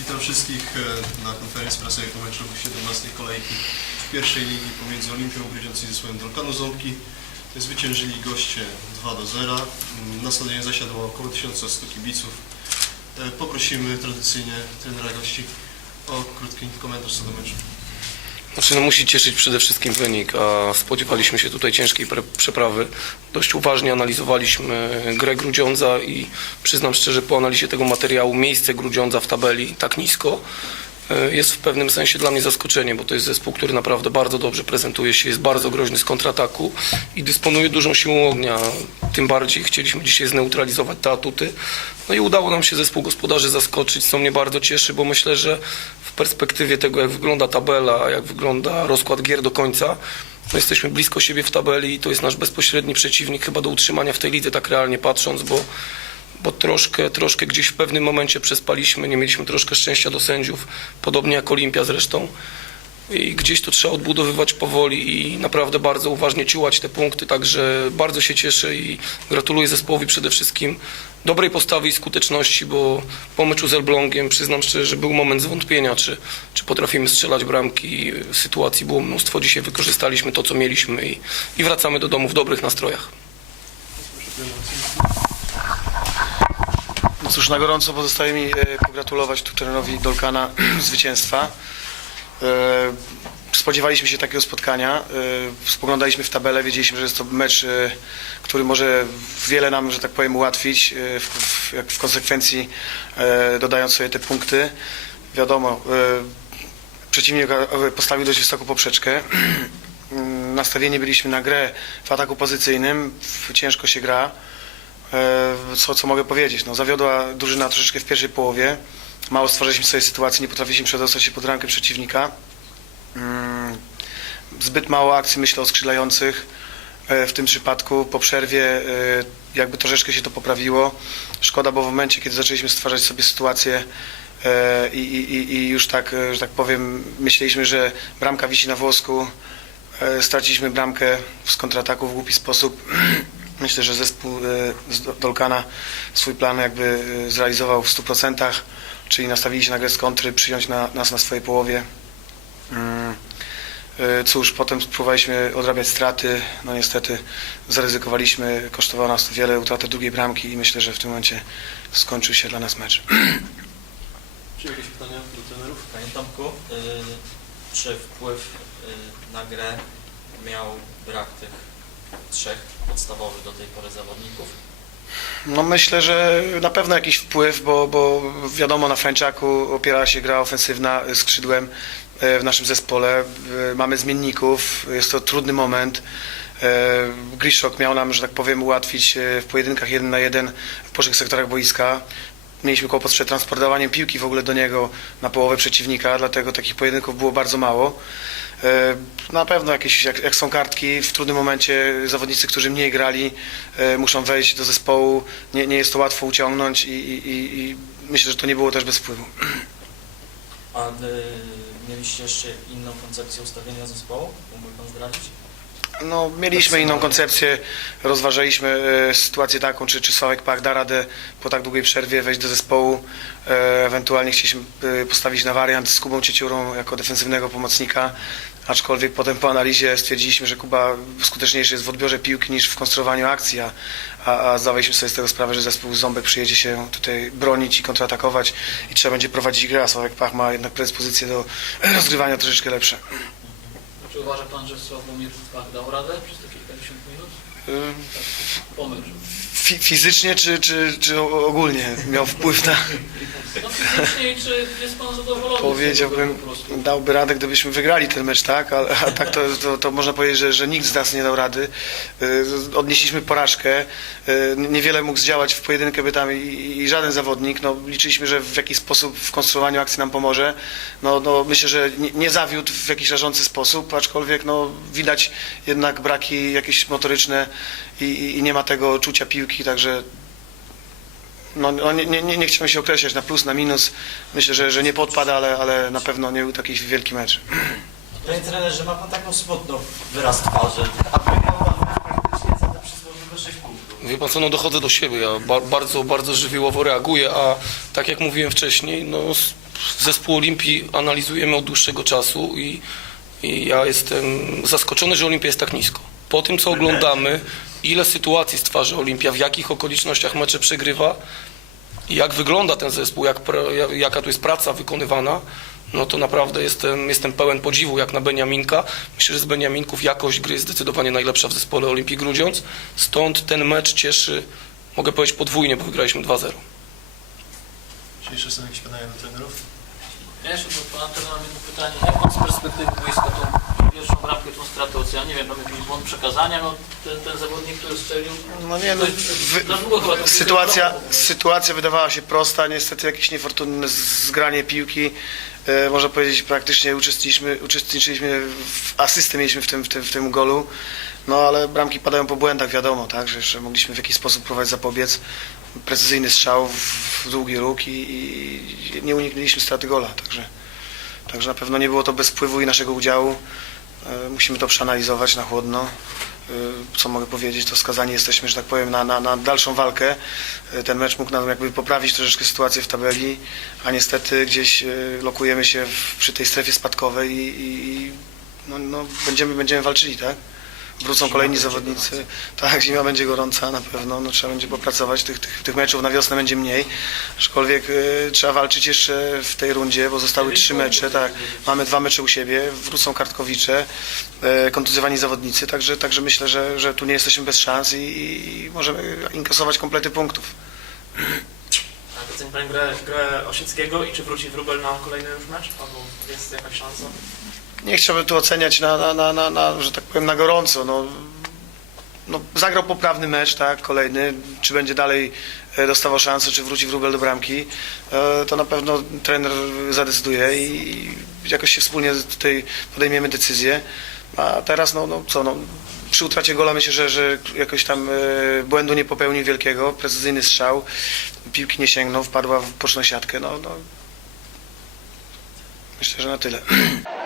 Witam wszystkich e, na konferencji prasowej po meczu 17 kolejki w pierwszej ligi pomiędzy Olimpią Grudziądz i zespołem Dolkanu Ząbki. Zwyciężyli goście 2 do 0. Mm, Na stadionie zasiadło około 1100 kibiców. E, Poprosimy tradycyjnie trenera gości o krótki komentarz co do meczu. Znaczy, no musi cieszyć przede wszystkim wynik, a spodziewaliśmy się tutaj ciężkiej przeprawy. Dość uważnie analizowaliśmy grę Grudziądza i przyznam szczerze, po analizie tego materiału miejsce Grudziądza w tabeli tak nisko jest w pewnym sensie dla mnie zaskoczenie, bo to jest zespół, który naprawdę bardzo dobrze prezentuje się, jest bardzo groźny z kontrataku i dysponuje dużą siłą ognia. Tym bardziej chcieliśmy dzisiaj zneutralizować te atuty. No i udało nam się zespół gospodarzy zaskoczyć, co mnie bardzo cieszy, bo myślę, że w perspektywie tego, jak wygląda tabela, jak wygląda rozkład gier do końca, no jesteśmy blisko siebie w tabeli i to jest nasz bezpośredni przeciwnik chyba do utrzymania w tej lidze, tak realnie patrząc, bo, bo troszkę, troszkę gdzieś w pewnym momencie przespaliśmy, nie mieliśmy troszkę szczęścia do sędziów, podobnie jak Olimpia zresztą. I gdzieś to trzeba odbudowywać powoli i naprawdę bardzo uważnie ciułać te punkty, także bardzo się cieszę i gratuluję zespołowi przede wszystkim dobrej postawy i skuteczności, bo po meczu z Elblągiem przyznam szczerze, że był moment zwątpienia, czy, czy potrafimy strzelać bramki. Sytuacji było mnóstwo, dzisiaj wykorzystaliśmy to, co mieliśmy i, i wracamy do domu w dobrych nastrojach. Cóż, na gorąco pozostaje mi e, pogratulować tu trenerowi Dolkana zwycięstwa. E, Spodziewaliśmy się takiego spotkania, e, spoglądaliśmy w tabelę, wiedzieliśmy, że jest to mecz, który może wiele nam, że tak powiem, ułatwić, w, konsekwencji dodając sobie te punkty. Wiadomo, przeciwnik postawił dość wysoką poprzeczkę. Nastawieni byliśmy na grę w ataku pozycyjnym, ciężko się gra. E, Co, co mogę powiedzieć? No, zawiodła drużyna troszeczkę w pierwszej połowie. Mało stworzyliśmy sobie sytuacji, nie potrafiliśmy przedostać się pod rankę przeciwnika. Mm, Zbyt mało akcji, myślę, o skrzydlających e, w tym przypadku. Po przerwie e, jakby troszeczkę się to poprawiło. Szkoda, bo w momencie, kiedy zaczęliśmy stwarzać sobie sytuację i, i, i- już tak, że tak powiem, myśleliśmy, że bramka wisi na włosku. Straciliśmy bramkę z kontrataku w głupi sposób. Myślę, że zespół e, z Do- Dolkana swój plan jakby e, zrealizował w 100%, czyli nastawili się na grę z kontry, przyjąć na, nas na swojej połowie. Mm, e, Cóż, potem spróbowaliśmy odrabiać straty. No niestety zaryzykowaliśmy, kosztowało nas to wiele, utratę drugiej bramki i myślę, że w tym momencie skończył się dla nas mecz. Czy jakieś pytania do trenerów? Panie Tomku, czy wpływ na grę miał brak tych trzech podstawowych do tej pory zawodników? No myślę, że na pewno jakiś wpływ, bo, bo wiadomo na Franczaku opiera się gra ofensywna skrzydłem e, w naszym zespole. E, Mamy zmienników, jest to trudny moment. E, Grishok miał nam, że tak powiem, ułatwić w pojedynkach jeden na jeden w poszczególnych sektorach boiska. Mieliśmy kłopot z przetransportowaniem piłki w ogóle do niego na połowę przeciwnika, dlatego takich pojedynków było bardzo mało. E, Na pewno jakieś, jak, jak są kartki, w trudnym momencie zawodnicy, którzy mniej grali, e, muszą wejść do zespołu. Nie, nie jest to łatwo uciągnąć i, i, i, myślę, że to nie było też bez wpływu. A y, mieliście jeszcze inną koncepcję ustawienia zespołu? Mógłby Pan zdradzić? No, mieliśmy inną koncepcję, rozważaliśmy e, sytuację taką, czy, czy Sławek Pach da radę po tak długiej przerwie wejść do zespołu. E, ewentualnie chcieliśmy e, postawić na wariant z Kubą Cieciurą jako defensywnego pomocnika, aczkolwiek potem po analizie stwierdziliśmy, że Kuba skuteczniejszy jest w odbiorze piłki niż w konstruowaniu akcji, a, a, a zdawaliśmy sobie z tego sprawę, że zespół Ząbek przyjedzie się tutaj bronić i kontratakować i trzeba będzie prowadzić grę, a Sławek Pach ma jednak predyspozycje do rozgrywania troszeczkę lepsze. Czy uważa Pan, że Sławomir Bach dał radę przez takie Fi fizycznie czy, czy, czy ogólnie miał wpływ na... No fizycznie czy jest Pan zadowolony? Powiedziałbym, dałby radę, gdybyśmy wygrali ten mecz, tak? A, a tak to, to, to, można powiedzieć, że, że nikt z nas nie dał rady. Y, odnieśliśmy porażkę. Y, niewiele mógł zdziałać w pojedynkę by tam i, i żaden zawodnik. No, liczyliśmy, że w jakiś sposób w konstruowaniu akcji nam pomoże. No, no, myślę, że nie, nie zawiódł w jakiś rażący sposób, aczkolwiek no, widać jednak braki jakieś motoryczne i, i, i nie ma tego czucia piłki, także no, no nie, nie, nie chciałbym się określać na plus, na minus. Myślę, że, że nie podpada, ale, ale na pewno nie był taki wielki mecz. Panie trenerze, ma Pan taką smutną wyraz twarzy, a wygrał Pan praktycznie za te przysłowiowe 6 punktów. Wie pan co, no dochodzę do siebie, ja ba bardzo, bardzo żywiołowo reaguję, a tak jak mówiłem wcześniej, no zespół Olimpii analizujemy od dłuższego czasu i, i ja jestem zaskoczony, że Olimpia jest tak nisko. Po tym, co oglądamy, ile sytuacji stwarza Olimpia, w jakich okolicznościach mecze przegrywa i jak wygląda ten zespół, jak, jaka tu jest praca wykonywana, no to naprawdę jestem, jestem pełen podziwu jak na Beniaminka. Myślę, że z Beniaminków jakość gry jest zdecydowanie najlepsza w zespole Olimpii Grudziądz. Stąd ten mecz cieszy, mogę powiedzieć podwójnie, bo wygraliśmy 2-0. Czy jeszcze są jakieś pytania do trenerów? Ja jeszcze do Pana trenera mam jedno pytanie. Jak Pan z perspektywy boiska tą pierwszą bramkę, tą stratę ocean? Nie wiem, tam jakiś błąd przekazania, no ten, ten zawodnik, który strzelił, No nie, no, wy, długo chyba sytuacja, sytuacja wydawała się prosta, niestety jakieś niefortunne zgranie piłki. E, można powiedzieć, praktycznie uczestniczyliśmy, uczestniczyliśmy w asystę mieliśmy w tym, w, tym, w tym golu. No ale bramki padają po błędach, wiadomo, tak, że jeszcze mogliśmy w jakiś sposób próbować zapobiec. Precyzyjny strzał w, w długi róg i, i nie uniknęliśmy straty gola, także, także na pewno nie było to bez wpływu i naszego udziału. E, Musimy to przeanalizować na chłodno. E, Co mogę powiedzieć, to skazani jesteśmy, że tak powiem, na, na, na dalszą walkę. E, Ten mecz mógł nam jakby poprawić troszeczkę sytuację w tabeli, a niestety gdzieś lokujemy się w, przy tej strefie spadkowej i, i no, no, będziemy, będziemy walczyli, tak? Wrócą Zima kolejni zawodnicy. Tak, zima będzie gorąca na pewno, no, trzeba będzie popracować, tych, tych, tych meczów na wiosnę będzie mniej. Aczkolwiek e, trzeba walczyć jeszcze w tej rundzie, bo zostały trzy mecze, tak. Mamy dwa mecze u siebie, wrócą kartkowicze, e, kontuzjowani zawodnicy, także, także myślę, że, że tu nie jesteśmy bez szans i, i możemy inkasować komplety punktów. A doceni Pani grę, grę Osieckiego i czy wróci Wróbel na kolejny już mecz? Albo jest jakaś szansa? Nie chciałbym tu oceniać na, na, na, na, że tak powiem, na gorąco. No, no, zagrał poprawny mecz, tak, kolejny. Czy będzie dalej e, dostawał szansę, czy wróci wróbel do bramki, e, to na pewno trener zadecyduje i jakoś się wspólnie tutaj podejmiemy decyzję. A teraz, no, no co, no, przy utracie gola myślę, że, że jakoś tam e, błędu nie popełnił wielkiego, precyzyjny strzał, piłki nie sięgnął, wpadła w boczną siatkę, no, no. Myślę, że na tyle.